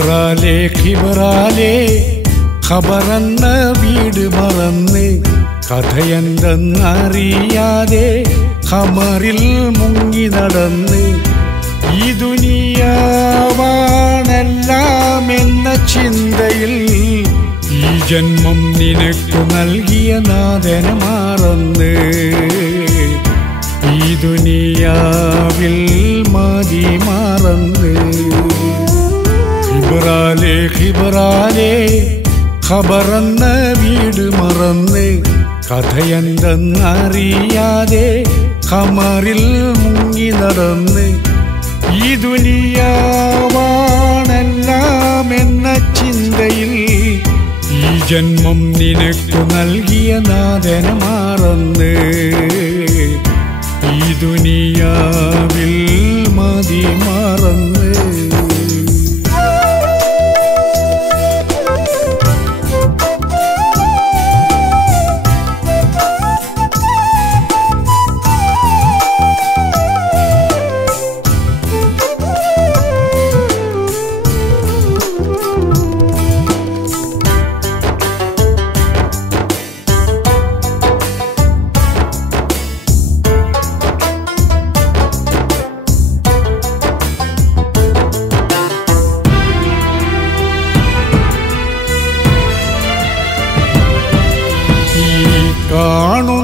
ഖിബറാലേ ഖിബറാലേ ഖബറെന്ന വീട് മറന്ന് കഥയെന്തെന്നറിയാതെ ഖമറിൽ മുങ്ങി നടന്ന് ഈ ദുനിയാവാണെല്ലാം എന്ന ചിന്തയിൽ ഈ ജന്മം നിനക്കു നൽകിയ നാഥനെ മറന്ന് ഈ ദുനിയാവിൽ മതി മറന്ന് ഖിബറാലേ ഖിബറാലേ ഖബറെന്ന വീട് മറന്ന് കഥയെന്തെന്നറിയാതെ ഖമറിൽ മുങ്ങി നടന്ന് ഈ ദുനിയാവാണെല്ലാം എന്ന ചിന്തയിൽ ഈ ജന്മം നിനക്കു നൽകിയ നാഥനെ മറന്ന് ഈ ദുനിയാവിൽ മതി മറന്ന്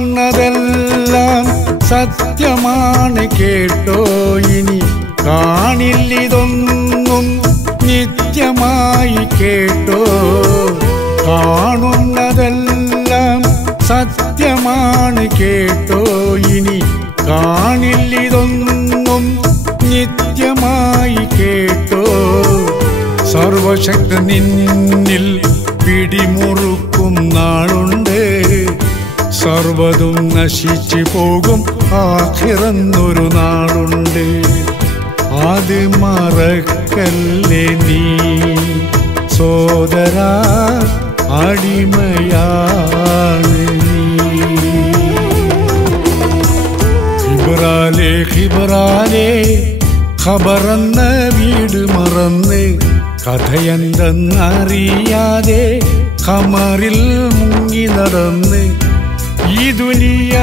കാണുന്നതെല്ലാം സത്യമാണ് കേട്ടോ ഇനി കാണില്ലിതൊന്നും നിത്യമായി കേട്ടോ കാണുന്നതെല്ലാം സത്യമാണ് കേട്ടോ ഇനി കാണില്ലിതൊന്നും നിത്യമായി കേട്ടോ സർവശക്തി നിന്നിൽ പിടിമുറുക്കും നാളുണ്ട് സർവതും നശിച്ചു പോകും ആഖിറന്നൊരു നാളുണ്ട് അത് മറക്കല്ലേ നീ സോദരാ അടിമയാണ് നീ ഖിബറാലേ ഖിബറാലേ ഖബറെന്ന വീട് മറന്ന് കഥയെന്തെന്നറിയാതെ ഖമറിൽ മുങ്ങി നടന്ന് ഈ ദുനിയാവാണെല്ലാം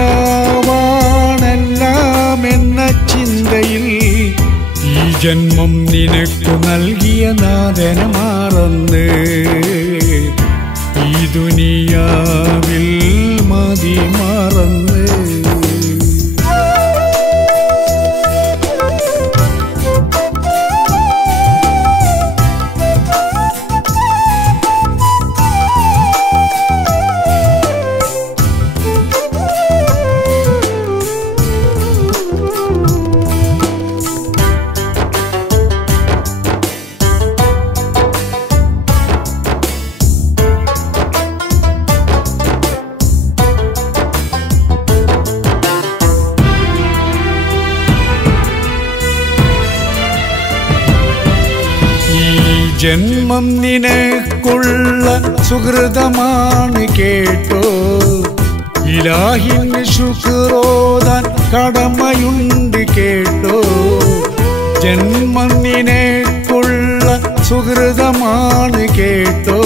എന്ന ചിന്തയിൽ ഈ ജന്മം നിനക്കു നൽകിയ നാഥനെ മറന്ന് ഈ ദുനിയാവിൽ മതി മറന്ന് ജന്മം നിനക്കുള്ള സുഹൃതമാണ് കേട്ടോ ഇലാഹിന് ശുക്രോദാൻ കടമയുണ്ട് കേട്ടോ ജന്മം നിനക്കുള്ള സുഹൃതമാണ് കേട്ടോ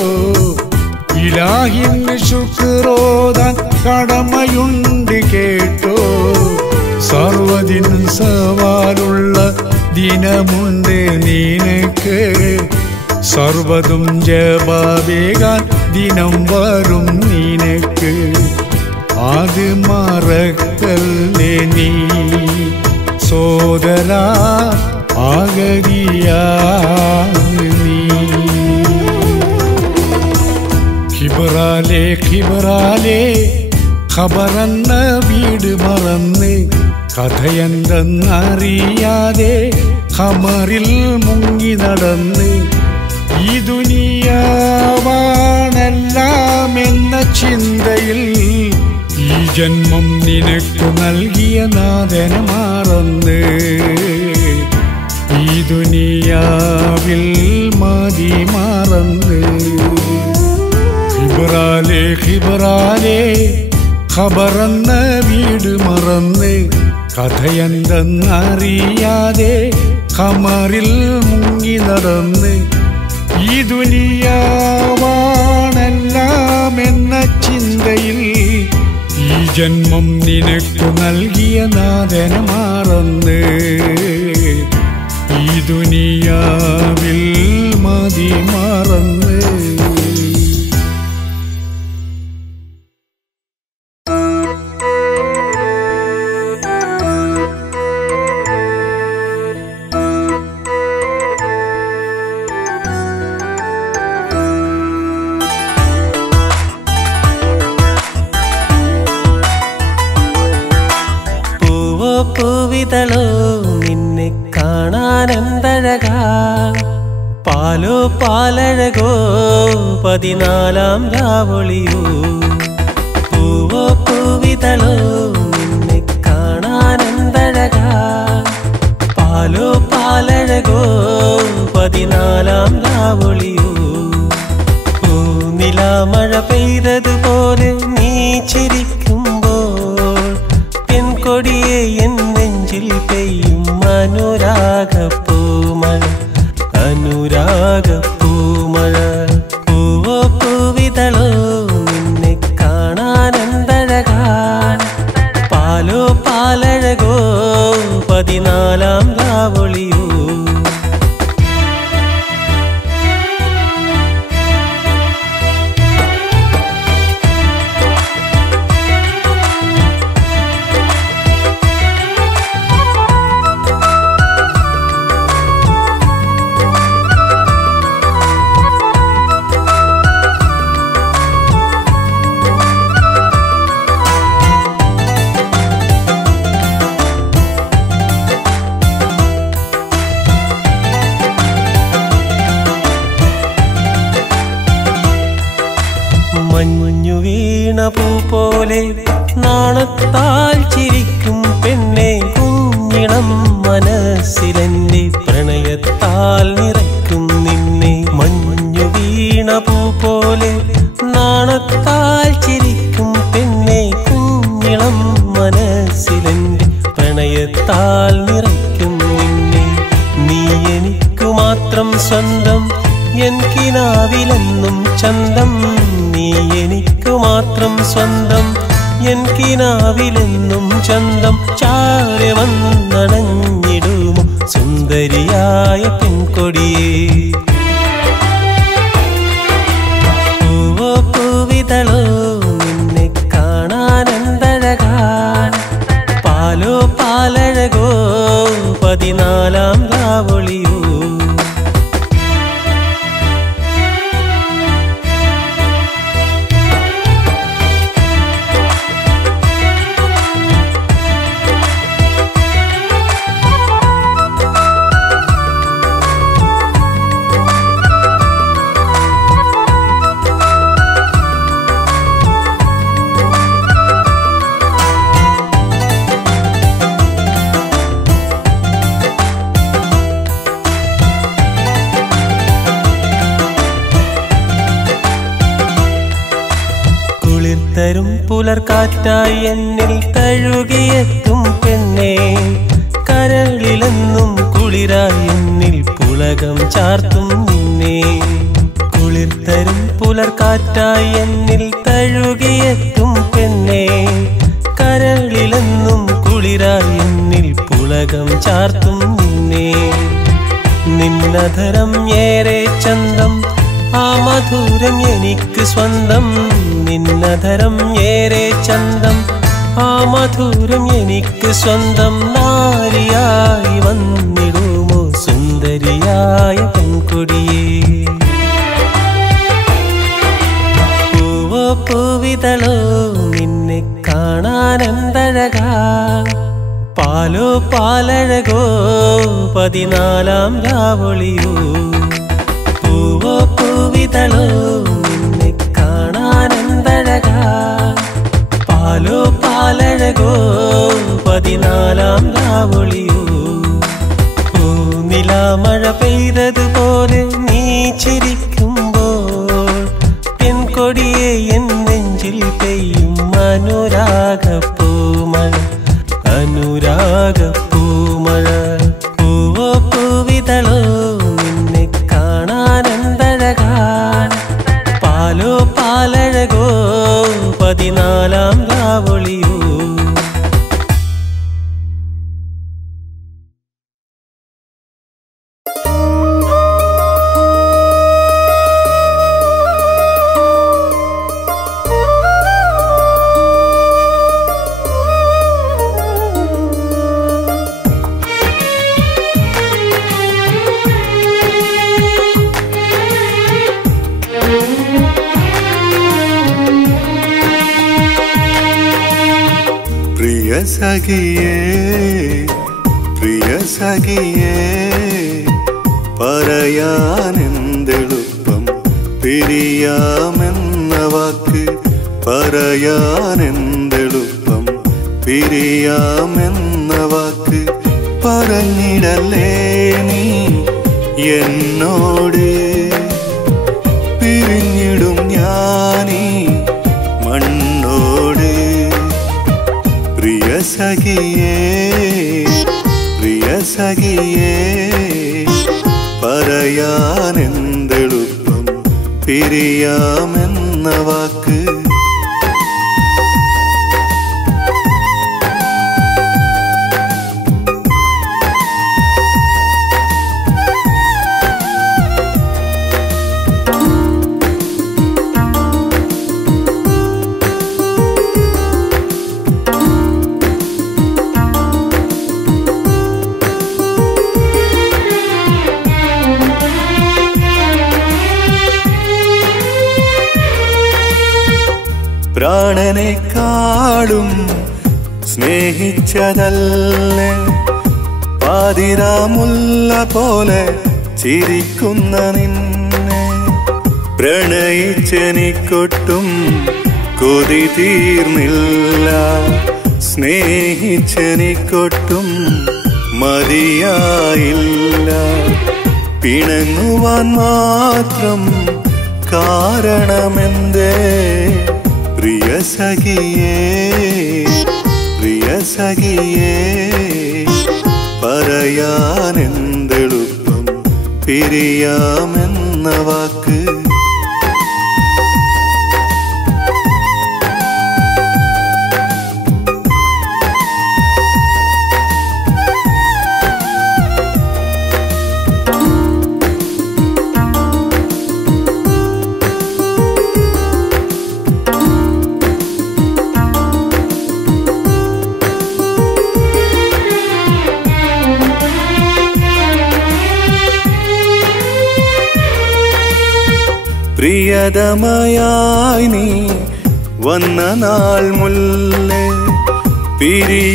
ഇലാഹിന് ശുക്രോദാൻ കടമയുണ്ട് കേട്ടോ സർവ്വദിനും സവാലുള്ള ദിനമുണ്ട് നിനക്ക് സർവതും ജവാബേകാൻ ദിനം വരും നിനക്ക് അത് മറക്കല്ലേ നീ സോദരാ ആഗരിയാണ് നീ ഖിബറാലേ ഖിബറാലേ ഖബറെന്ന വീട് മറന്ന് കഥയെന്തെന്നറിയാതെ ഖമറിൽ മുങ്ങി നടന്ന് ഈ ദുനിയാവാണെല്ലാം എന്ന ചിന്തയിൽ ഈ ജന്മം നിനക്കു നൽകിയ നാഥനെ മറന്ന് ഈ ദുനിയാവിൽ മതി മറന്ന് ഖിബറാലേ ഖിബറാലേ ഖബറെന്ന വീട് മറന്ന് കഥയെന്തെന്നറിയാതെ ഖമറിൽ മുങ്ങി നടന്ന് ഈ ഈ ദുനിയാവാണെല്ലാം എന്ന ചിന്തയിൽ ഈ ജന്മം നിനക്കു നൽകിയ നാഥനെ മറന്ന് ഈ ദുനിയാവിൽ മതി മറന്ന് പൂവിതളോ നിന്നെ കാണാനെന്തഴകാ പാലോ പാലഴകോ 14 രാവൊളിയോ പൂവോ പൂവിതളോ നിന്നെ കാണാനെന്തഴകാ പാലോ പാലഴകോ 14 രാവൊളിയോ പൂനിലാമഴ പെയ്തതുപോലെ നീ ചിരിക്കുമ്പോൾ പെൺകൊടിയെ എൻ നെഞ്ചിൽ പെയ്യും അനുരാഗപ്പൂമഴ അനുരാഗപ്പൂമഴ പൂവോ പൂവിതളോ നിന്നെ കാണാനെന്തഴകാ പാലോ പാലഴകോ 14 രാവൊളിയോ മഞ്ഞു വീണ പൂ പോലെ നാണത്താൽ ചിരിക്കും പെണ്ണെ കുഞ്ഞിളം മനസ്സിലെന്റെ പ്രണയത്താൽ നിറയ്ക്കും നിന്നെ മഞ്ഞു വീണ പൂ പോലെ നാണത്താൽ ചിരിക്കും പെണ്ണെ കുഞ്ഞിളം മനസ്സിലെന്റെ പ്രണയത്താൽ നിറയ്ക്കും നിന്നെ നീ എനിക്കു മാത്രം സ്വന്തം എൻ കിനാവിലെന്നും ചന്തം നീ എനിക്കു മാത്രം സ്വന്തം എൻ കിനാവിലെന്നും ചന്തം ചാരെ വന്നണഞ്ഞിടുമോ സുന്ദരിയായ പെൺകൊടിയേ പൂവോ പൂവിതളോ നിന്നെ കാണാനെന്തഴകാ പാലോ പാലഴകോ 14 രാവൊളിയോ തരും പുലർക്കാറ്റായി എന്നിൽ തഴുകിയെത്തും പെണ്ണേ കരളിലെന്നും കുളിരായി എന്നിൽ പുളകം ചാർത്തും നിന്നെ കുളിർത്തരും പുലർക്കാറ്റായി എന്നിൽ തഴുകിയെത്തും പെണ്ണേ കരളിലെന്നും കുളിരായി എന്നിൽ പുളകം ചാർത്തും നിന്നെ നിന്നധരം ഏറെ ചന്തം ആ മധുരം എനിക്ക് സ്വന്തം നിന്നധരം ഏറെ ചന്തം ആ മധുരം എനിക്ക് സ്വന്തം നാരിയായി വന്നിടുമോ സുന്ദരിയായ പെൺകൊടിയേ പൂവോ പൂവിതളോ നിന്നെ കാണാനെന്തഴകാ പാലോ പാലഴകോ 14 രാവൊളിയോ പൂവോ പൂവിതളോ നിന്നെ കാണാനെന്തഴകാ പാലോ പാലഴകോ 14 രാവൊളിയോ പൂനിലാമഴ പെയ്തതുപോലെ നീ ചിരിക്കുമ്പോൾ പെൺകൊടിയെ എൻ നെഞ്ചിൽ പെയ്യും അനുരാഗപ്പൂമഴ അനുരാഗപ്പൂമഴ പൂവോ പൂവിതളോ നിന്നെ കാണാനെന്തഴകാ സഖിയേ പ്രിയ സഖിയേ പറയാനെന്തെളുപ്പം പിരിയാമെന്ന വാക്ക് പറയാനെന്തെളുപ്പം പിരിയാമെന്ന വാക്ക് പറഞ്ഞിടല്ലേ നീ എന്നോട് പിരിഞ്ഞിടും ഞാനീ മണ്ണോട് പ്രിയ സഖിയേ പ്രിയ സഖിയേ പറയാനെന്തെളുപ്പം പിരിയാമെന്ന വാക്ക് പ്രാണനെക്കാളും സ്നേഹിച്ചതല്ലേ പാതിരാമുല്ല പോലെ ചിരിക്കുന്ന നിന്നെ പ്രണയിച്ചെനിക്കൊട്ടും കൊതി തീർന്നില്ല സ്നേഹിച്ചെനിക്കൊട്ടും മതിയായില്ല പിണങ്ങുവാൻ മാത്രം കാരണമെന്തേ പ്രിയ സഖിയേ പ്രിയ സഖിയേ പറയാനെന്തെളുപ്പം പിരിയാമെന്ന വാക്ക് പ്രിയതമയായി നീ വന്ന നാൾ മുല്ലേ പിരിയുകയില്ലെന്ന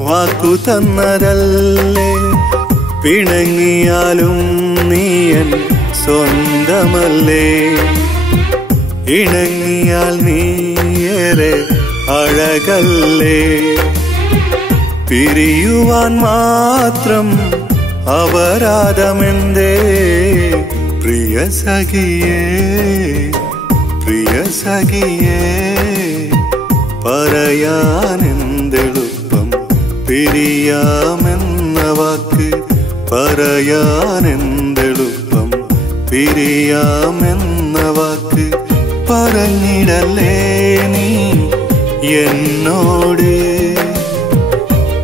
വാക്കു തന്നതല്ലേ പിണങ്ങിയാലും നീയൻ സ്വന്തമല്ലേ ഇണങ്ങിയാൽ നീയേറെ അഴകല്ലേ പിരിയുവാൻ മാത്രം അപരാധമെന്തേ പ്രിയ സഖിയേ പ്രിയ സഖിയേ പറയാനെന്തെളുപ്പം പിരിയാമെന്ന വാക്ക് പറയാനെന്തെളുപ്പം പിരിയാമെന്ന വാക്ക് പറഞ്ഞിടല്ലേ നീ എന്നോട്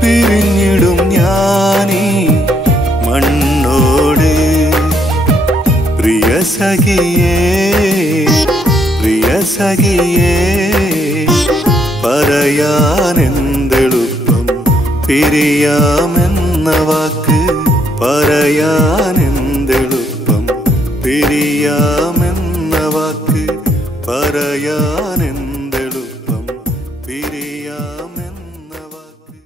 പിരിഞ്ഞിടും ഞാനീ മണ്ണോട് പ്രിയ സഖിയേ പ്രിയ സഖിയേ പറയാനെന്തെളുപ്പം പിരിയാമെന്ന വാക്ക് പറയാനെന്തെളുപ്പം പിരിയാമെന്ന വാക്ക് പറയാനെന്തെളുപ്പം പിരിയാമെന്ന വാക്ക്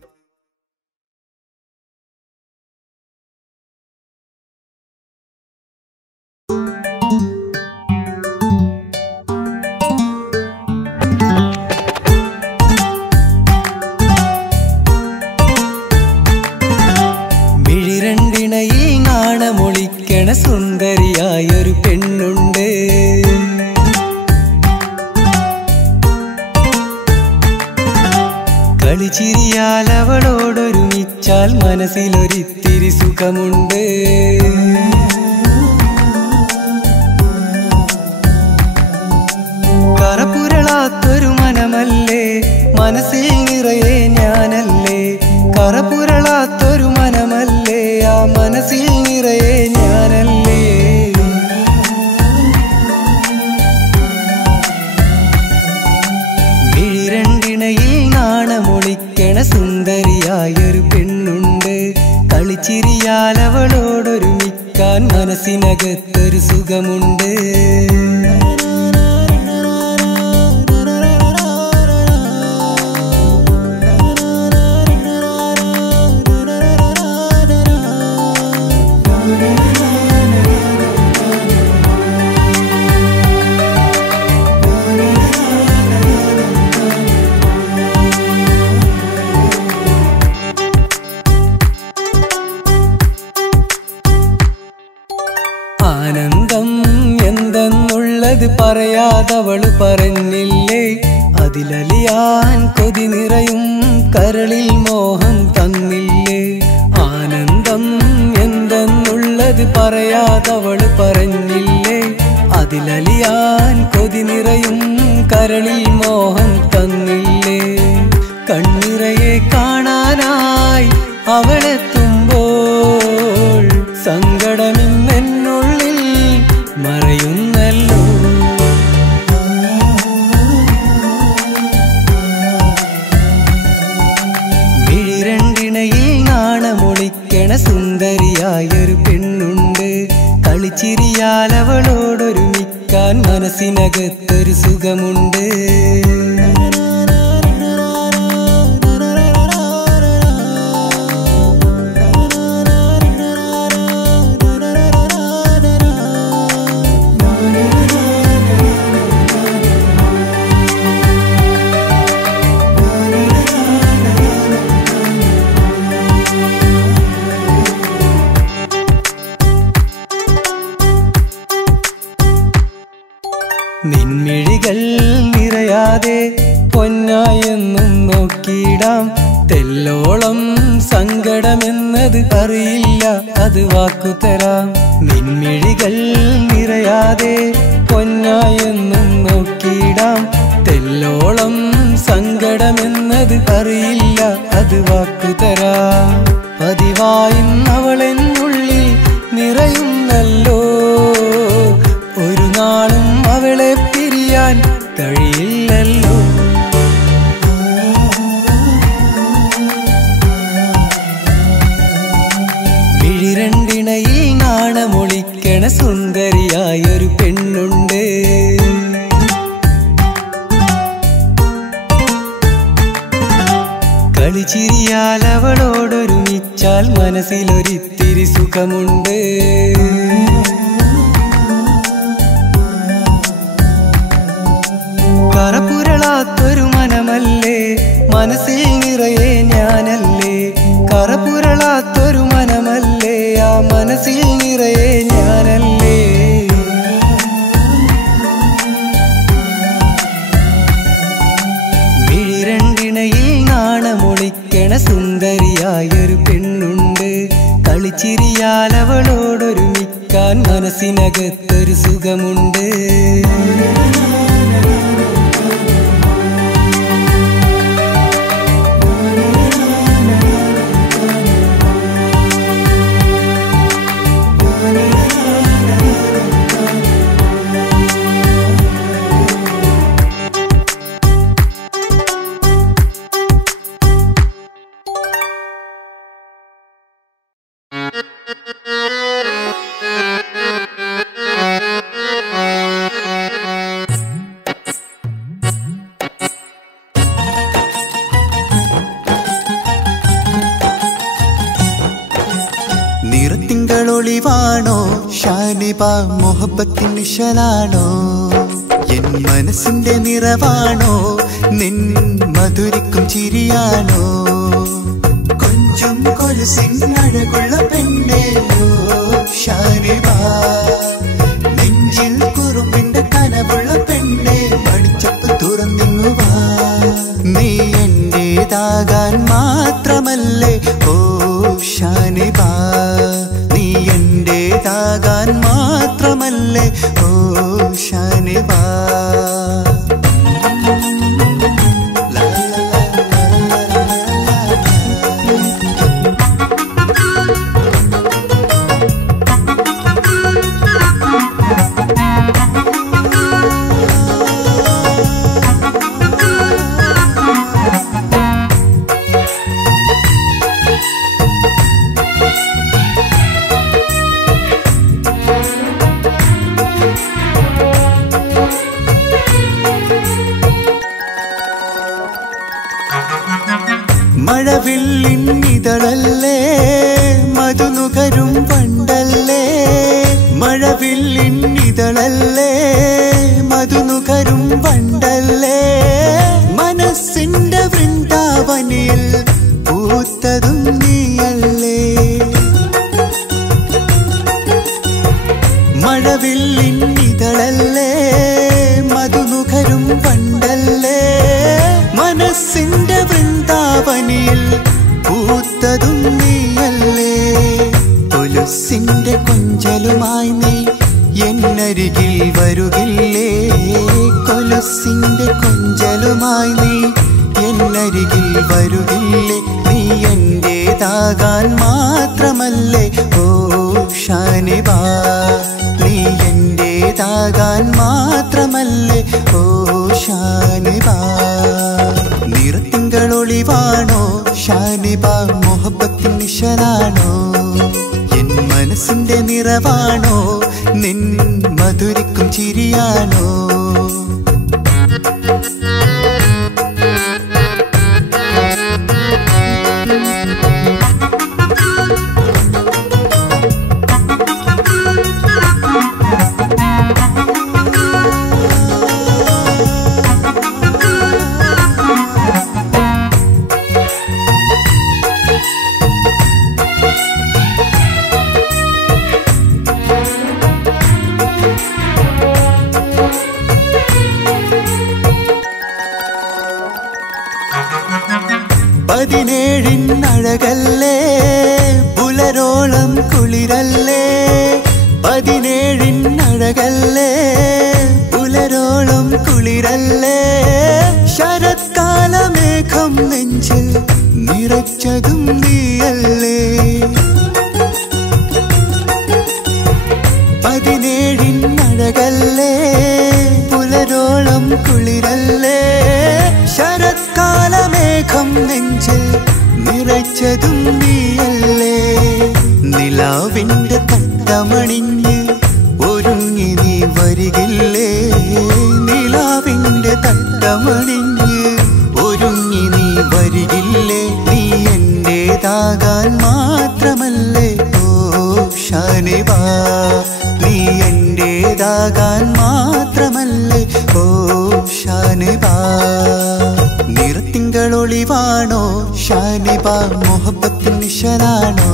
മിഴിരണ്ടിണയിൽ നാണമൊളിക്കണ സുന്ദരിയായൊരു പെണ്ണുണ്ട് കളിച്ചിരിയാൽ അവളോടൊരുമിച്ചാൽ മനസ്സിലൊരിത്തിരി സുഖമുണ്ട് കറപുരളാത്തൊരു മനമല്ലേ മനസ്സിൽ നിറയെ ഞാനല്ലേ കറപുരളാത്തൊരു മനമല്ലേ ആ മനസ്സിൽ നിറയെ ഞാനല്ലേ മിഴിരണ്ടിണയിൽ നാണമൊളിക്കണ സുന്ദരിയായൊരു പെണ്ണുണ്ട് കളിച്ചിരിയാൽ അവളോടൊരുമിക്കാൻ മനസ്സിനകത്തൊരു സുഖമുണ്ട് പറയാതവള് പറഞ്ഞില്ലേ അതിലലിയാൻ കൊതി നിറയും കരളിൽ മോഹം തന്നില്ലേ ആനന്ദം എന്തെന്നുള്ളത് പറയാതവള് പറഞ്ഞില്ലേ അതിലലിയാൻ കൊതി നിറയും കരളിൽ മോഹം തന്നില്ലേ കണ്ണിറയെ കാണാനായി അവളെത്തുമ്പോൾ സങ്കടമിന്നെന്നുള്ളിൽ മറയുന്നല്ലോ മിഴിരണ്ടിണയിൽ നാണമൊളിക്കണ സുന്ദരിയായൊരു പെണ്ണുണ്ട് കളിച്ചിരിയാൽ അവളോടൊരുമിക്കാൻ മനസ്സിനകത്തൊരു സുഖമുണ്ട് നിൻമിഴികൾ നിറയാതെ പൊന്നായെന്നും നോക്കിയിടാം തെല്ലോളം സങ്കടമെന്നത് അറിയില്ല അത് വാക്കുതരാം നിൻമിഴികൾ നിറയാതെ പൊന്നായെന്നും നോക്കിയിടാം തെല്ലോളം സങ്കടമെന്നത് അറിയില്ല അത് വാക്കുതരാം പതിവായിന്നവളെന്നുള്ളിൽ നിറയുന്നല്ലോ ഒരു നാളും അവളെ പിരിയാൻ കഴിയില്ലല്ലോ മിഴിരണ്ടിണയിൽ നാണമൊളിക്കണ സുന്ദരിയായൊരു പെണ്ണുണ്ട് കളിച്ചിരിയാൽ അവളോടൊരുമിച്ചാൽ മനസ്സിലൊരിത്തിരി സുഖമുണ്ട് കറപുരളാത്തൊരു മനമല്ലേ മനസ്സിൽ നിറയെ ഞാനല്ലേ കറപുരളാത്തൊരു മനമല്ലേ ആ മനസ്സിൽ നിറയെ ഞാനല്ലേ മിഴിരണ്ടിണയിൽ നാണമൊളിക്കണ സുന്ദരിയായൊരു പെണ്ണുണ്ട് കളിച്ചിരിയാൽ അവളോടൊരുമിക്കാൻ മനസ്സിനകത്തൊരു സുഖമുണ്ട് നിറത്തിങ്കളൊളിവാണോ ഷാനിബ മുഹബത്തിൻ നിശലാണോ എൻ മനസ്സിന്റെ നിറവാണോ നിൻ മധുരിക്കും ചിരിയാണോ കൊഞ്ചും കൊലുസിൻ അഴകുള്ള പെണ്ണേ ഷാനിബ നെഞ്ചിൽ കുറുമ്പിന്റെ കനവുള്ള പെണ്ണേ പഠിച്ചപ്പ് തുറന്നിങ്ങുവാ നീ എന്റേതാകാൻ മാത്രമല്ലേ ഓ ഷാനിബ നീ എന്റേതാകാൻ മാത്രമല്ലേ ഓ ഷാനിബ മഴവില്ലിന്നിതളല്ലേ മധുനുകരും വണ്ടല്ലേ മഴവില്ലിന്നിതളല്ലേ മധുനുകരും വണ്ടല്ലേ മനസ്സിന്റെ വൃന്ദാവനിൽ പൂത്തതും നീയല്ലേ മഴവില്ലിന്നിതളല്ലേ തട്ടമണിഞ്ഞിൽ പൂത്തതും നീയല്ലേ. കൊലുസിന്റെ കൊഞ്ചലുമായി നീ എന്നരികിൽ വരുകില്ലേ. കൊലുസിന്റെ കൊഞ്ചലുമായി നീ എന്നരികിൽ വരുകില്ലേ. നീ എന്റേതാകാൻ മാത്രമല്ലേ ഓ ഷാനിബാ. നീ എന്റേതാകാൻ മാത്രമല്ലേ ഓ ഷാനിബാ. നിറത്തിങ്കളൊളിവാണോ ഷാനിബാ, മുഹബത്തിൻ നിശലാണോ. എൻ മനസ്സിന്റെ നിറവാണോ, നിൻ മധുരിക്കും ചിരിയാണോ. പതിനേഴിനഴകല്ലേ പുലരോളം കുളിരല്ലേ. പതിനേഴിനഴകല്ലേ പുലരോളം കുളിരല്ലേ. ശരത്കാലമേഘം നെഞ്ചിൽ നിറച്ചതും നീയല്ലേ. പതിനേഴിനഴകല്ലേ പുലരോളം കുളിരല്ലേ. ശരത്കാലമേഘം നെഞ്ചിൽ നിറച്ചതും നീയല്ലേ. നിലാവിന്റെ തട്ടമണിഞ്ഞ് ഒരുങ്ങി നീ വരികില്ലേ. നിലാവിന്റെ തട്ടമണിഞ്ഞ് ഒരുങ്ങി നീ വരികില്ലേ. നീ എന്റേതാകാൻ മാത്രമല്ലേ ഓ ഷാനിബാ. നീ എന്റേതാകാൻ മാത്രമല്ലേ ഓ ഷാനിബാ. നിറത്തിങ്കളൊളിവാണോ ഷാനിബാ, മുഹബത്തിൻ നിശലാണോ.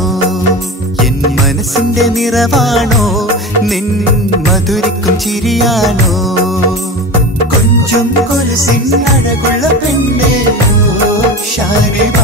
എൻ മനസ്സിന്റെ നിറവാണോ, നിൻ മധുരിക്കും ചിരിയാണോ. കൊഞ്ചും കൊലുസിൻ അഴകുള്ള പെണ്ണേ ഓ ഷാനിബാ.